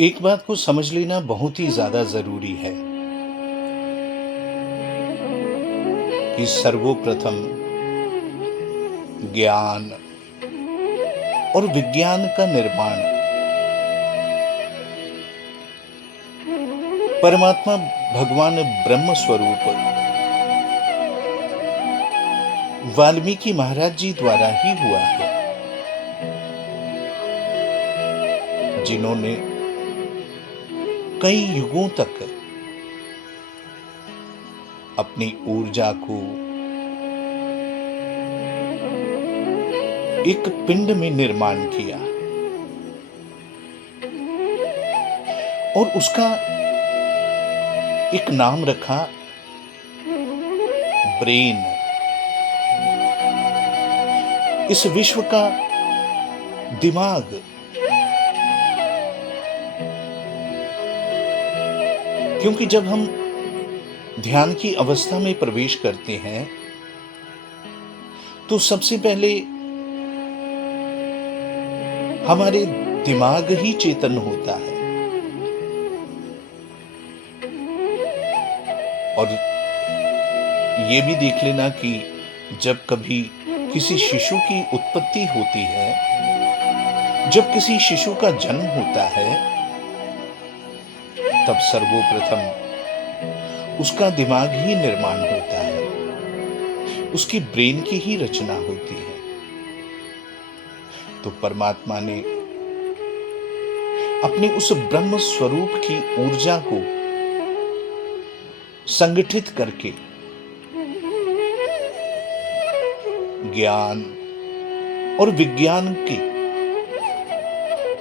एक बात को समझ लेना बहुत ही ज़्यादा ज़रूरी है कि सर्वप्रथम ज्ञान और विज्ञान का निर्माण परमात्मा भगवान ब्रह्म स्वरूप वाल्मीकि महाराज जी द्वारा ही हुआ है, जिन्होंने कई युगों तक अपनी ऊर्जा को एक पिंड में निर्माण किया और उसका एक नाम रखा ब्रेन। इस विश्व का दिमाग क्योंकि जब हम ध्यान की अवस्था में प्रवेश करते हैं तो सबसे पहले हमारे दिमाग ही चेतन होता है और ये भी देख लेना कि जब कभी किसी शिशु की उत्पत्ति होती है, जब किसी शिशु का जन्म होता है, तब सर्वप्रथम उसका दिमाग ही निर्माण होता है, उसकी ब्रेन की ही रचना होती है। तो परमात्मा ने अपने उस ब्रह्म स्वरूप की ऊर्जा को संगठित करके ज्ञान और विज्ञान की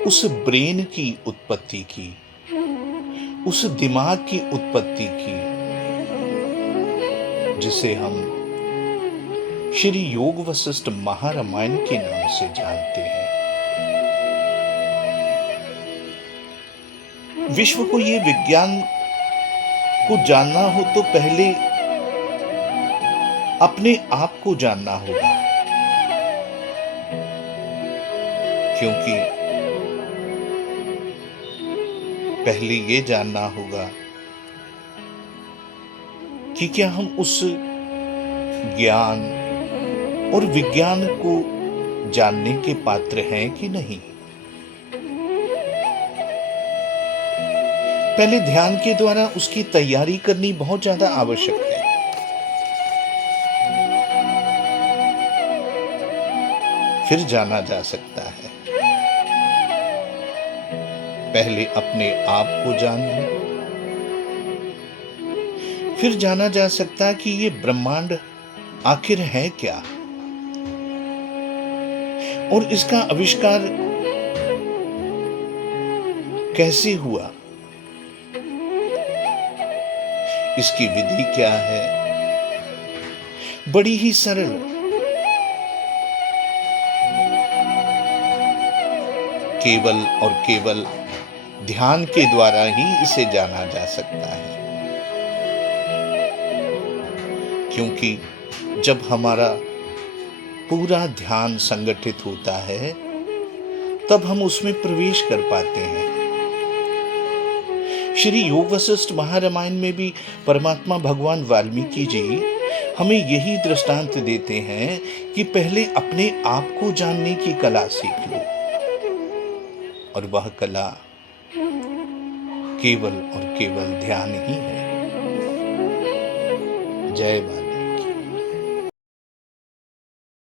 उस ब्रेन की उत्पत्ति की, उस दिमाग की उत्पत्ति की, जिसे हम श्री योग वशिष्ठ महारामायण के नाम से जानते हैं। विश्व को ये विज्ञान को जानना हो तो पहले अपने आप को जानना होगा, क्योंकि पहले ये जानना होगा कि क्या हम उस ज्ञान और विज्ञान को जानने के पात्र हैं कि नहीं। पहले ध्यान के द्वारा उसकी तैयारी करनी बहुत ज्यादा आवश्यक है। फिर जाना जा सकता है। पहले अपने आप को जान लें, फिर जाना जा सकता है कि ये ब्रह्मांड आखिर है क्या और इसका आविष्कार कैसे हुआ, इसकी विधि क्या है। बड़ी ही सरल, केवल और केवल ध्यान के द्वारा ही इसे जाना जा सकता है, क्योंकि जब हमारा पूरा ध्यान संगठित होता है तब हम उसमें प्रवेश कर पाते हैं। श्री योग वशिष्ठ महारामायण में भी परमात्मा भगवान वाल्मीकि जी हमें यही दृष्टांत देते हैं कि पहले अपने आप को जानने की कला सीख लो, और वह कला केवल और केवल ध्यान ही है। जय माता।